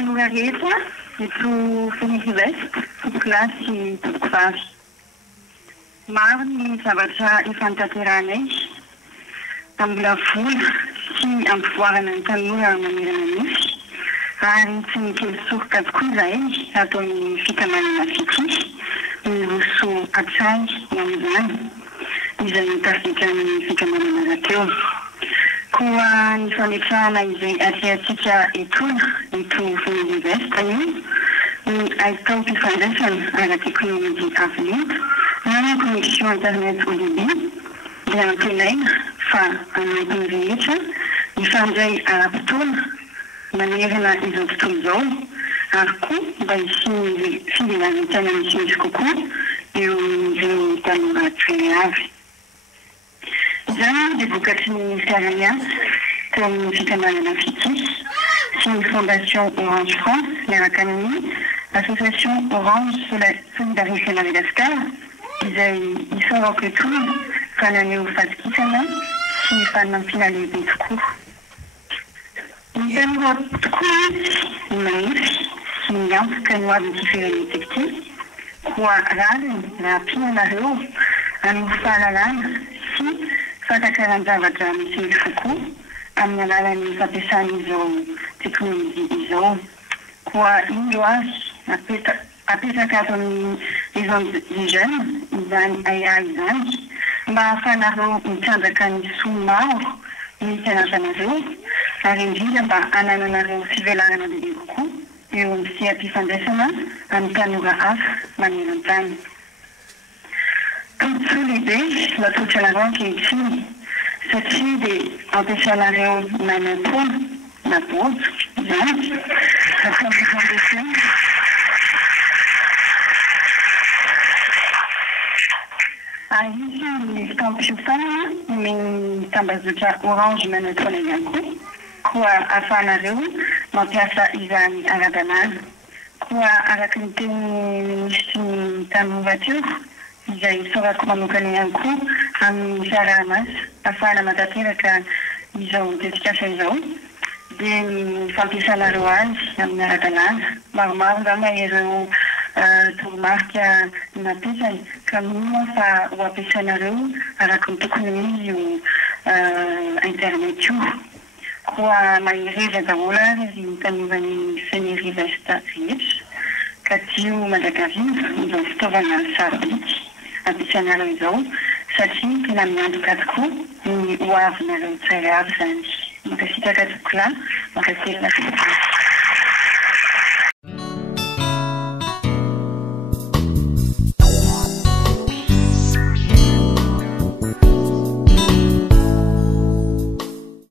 tanora rehetra eto Fenivest, tokolasy tokovavy. Maro ny zavatra efa nitanteranay mbola vola sy ampivoarana ny tanora manerana nify ary tsy nikely soroka tokoa izahay ataon'ny fikamanana fity miroso atsay amin'izany izay mitarika ny fikamanana rateo. Koa ny fametrahana izay atreantsika etona eto Fenivest io ny ahitao mpifandraisana ara-teknôlôjia avo lenta na connexion internet au débit dia ampilaina fa anampiny rehetra mifandray ara-potoana manerana izao tontolo izao ary koa mba hisiany filaharantana misy kokoa eo amin'ireo tanora tsoe avy. Izany dia vokatry ny fiara-miasa teo amin'ny fikamanana fity sy ny Fondation Orange France miaraka amin'ny Association Orange Solidarité Madagascar izay isorako eto fa naneho fahatokisana sy fanampiana lehibe tokoa. Ny tanora tokoa ny manify sy miantoka ny hoavin'ity firenena ity koa rariny raha-pianareo amin'ny fahalalana sy fatakaran-javatra misy kokoa amin'ny alalan'ny fampiasan'izao teknôlôjia izao. Koa indro azy apetraka ato amin'ny maison des jeunes izany AI izany mba ahafahanareo mitsanjaka ny soa maro ny fianaranareo ary indrindra mba hanananareo fivelarana lehibe kokoa eo amin'ny fiampifandraisana amin'ny tanora hafa maneran-tany. Tombontsoa lehibe latolotra anareo ankehitriny satria dia ampiasanareo nanam-poana na bojo izany fampifandraisana izy ny fitampiofana ny tambazotra Orange manatona ihany koa ahafahanareo mampiasa izany ara-dalàna. Koa araka ny teny ministry ny tanora teo izay sorako manokana ihany koa amin'ny fiaraha-miasa ahafahana mantanteraka izao tetikasa izao dia ny fampiasanareo azy amin'ny ara-dalàna. Maromaro ngamba ireo toromarika nampiasany ka mino fa ho ampiasanareo araka ny tokony izy io internet io. Koa mahireza daholo ary ny tanovany Fenivest rehetra ka tio mandrakariva izao fitaovana sarobidy ampiasanareo izao satria tena miantoka tokoa ny hoavinareo tsara avy zany. Makasitraka tokola, makaserina tokoa.